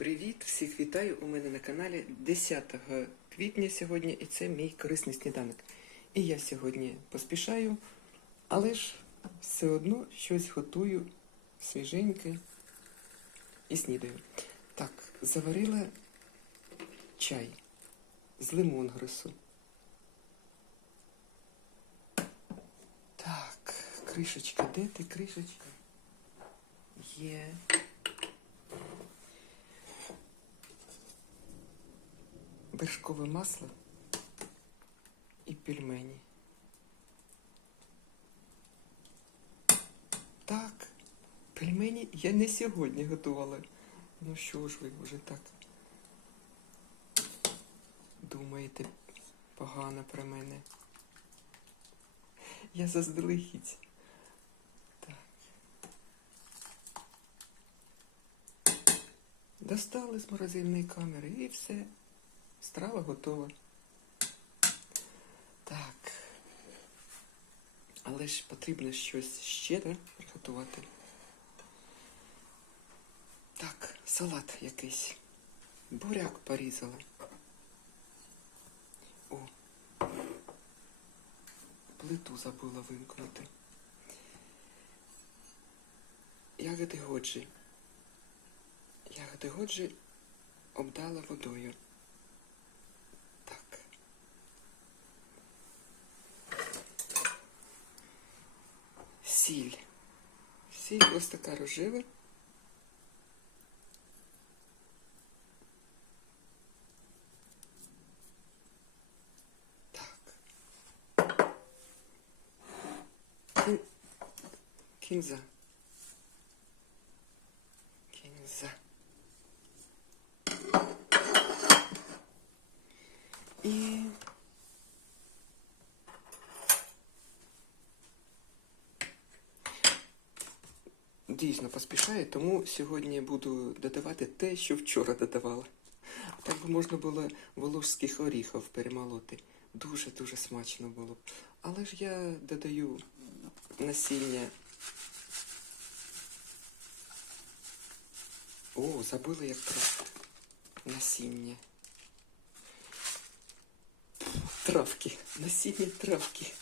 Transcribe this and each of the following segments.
Привіт! Всіх вітаю у мене на каналі 10 квітня сьогодні, і це мій корисний сніданок. І я сьогодні поспішаю, але ж все одно щось готую свіженьке і снідаю. Так, заварила чай з лимонгресу. Так, кришечка, де ти кришечка? Є. вершкове масло і пельмені. Так, пельмені я не сьогодні готувала. Ну що ж ви вже так думаєте погано про мене? Я заздалегідь. Достали з морозильної камери і все. Страва готова. Так. Але ж потрібно щось ще да, приготувати. Так, салат якийсь. Буряк порізала. О. Плиту забула вимкнути. Ягоди годжі. Ягоди годжі обдала водою. Сіль. Сіль ось така рожева. Так. Кін... Кінза. Кінза. Дійсно поспішаю, тому сьогодні буду додавати те, що вчора додавала. Так би можна було волошських оріхів перемолоти. Дуже-дуже смачно було б. Але ж я додаю насіння. О, забула як про насіння. Травки. Насіння травки.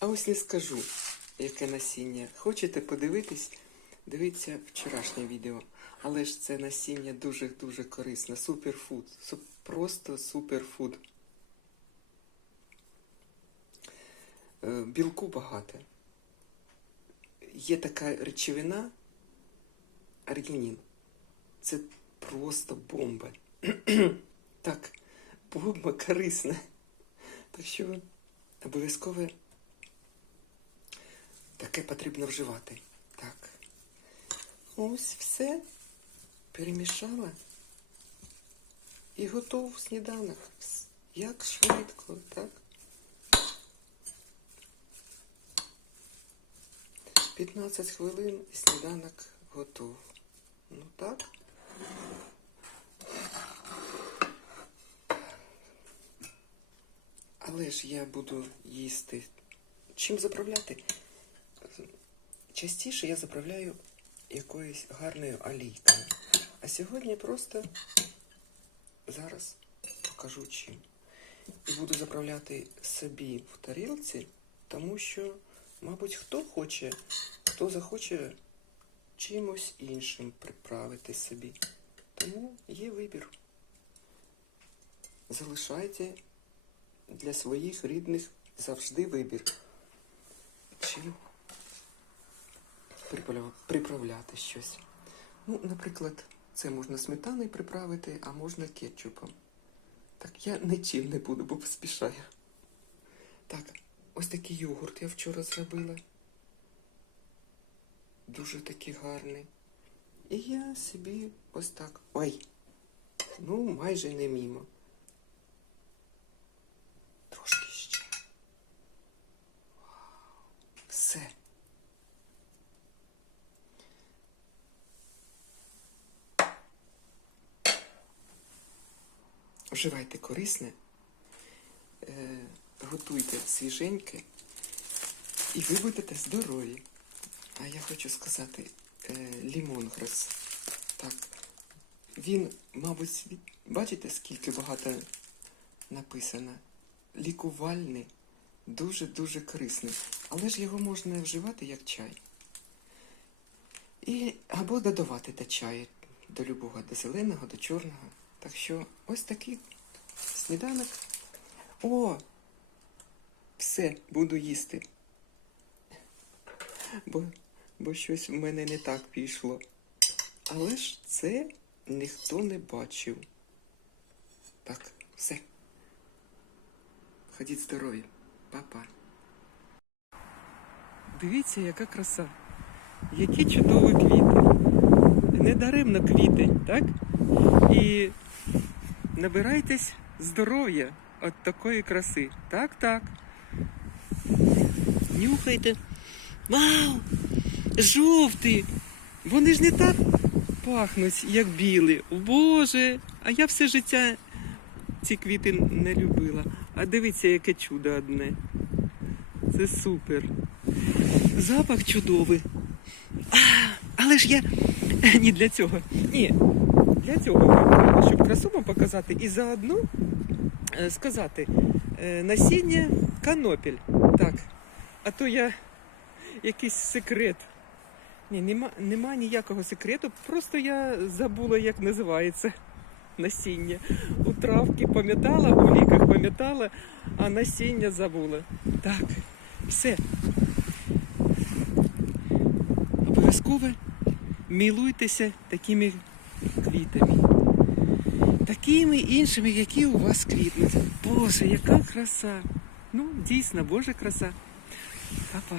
А ось не скажу, яке насіння. Хочете подивитись? Дивіться вчорашнє відео. Але ж це насіння дуже-дуже корисне. Суперфуд. Су- Просто суперфуд. Е, Білку багато. Є така речовина аргінін. Це просто бомба. так, бомба корисна. Так що обов'язково таке потрібно вживати. Так. Ось все. Перемішала. І готов сніданок. Як швидко, так? 15 хвилин і сніданок готов. Ну так. Але ж я буду їсти. Чим заправляти? Частіше я заправляю якоюсь гарною олійкою. А сьогодні просто зараз покажу чим. І буду заправляти собі в тарілці, тому що, мабуть, хто хоче, хто захоче чимось іншим приправити собі. Тому є вибір. Залишайте для своїх рідних завжди вибір. Чим приправляти щось. Ну, наприклад, це можна сметаною приправити, а можна кетчупом. Так, я нічим не буду, бо поспішаю. Так, ось такий йогурт я вчора зробила. Дуже такий гарний. І я собі ось так. Ой! Ну, майже не мімо. Трошки ще. Вау. Все. Вживайте корисне, е, готуйте свіженьке, і ви будете здорові. А я хочу сказати, е, лімонгрес. Так. Він, мабуть, бачите, скільки багато написано. Лікувальний, дуже-дуже корисний. Але ж його можна вживати як чай. І або додавати до чаю, до любого, до зеленого, до чорного. Так що ось такий сніданок. О! Все, буду їсти. Бо, бо щось в мене не так пішло. Але ж це ніхто не бачив. Так, все. Ходіть здорові, Па-па. Дивіться, яка краса. Які чудові квіти. Недаремно квітень, так? І набирайтесь здоров'я від такої краси. Так, так. Нюхайте. Вау! Жовті! Вони ж не так пахнуть, як білі. Боже! А я все життя ці квіти не любила. А дивіться, яке чудо одне. Це супер. Запах чудовий. А, але ж я ні для цього. Ні. Для цього, щоб красу показати і заодно е, сказати е, насіння канопіль. Так. А то я якийсь секрет. Ні, нема, нема ніякого секрету, просто я забула, як називається насіння. У травки пам'ятала, у ліках пам'ятала, а насіння забула. Так, все. Обов'язково милуйтеся такими квітами. Такими іншими, які у вас квітнуть. Боже, яка краса! Ну, дійсно, Божа краса. Па-па.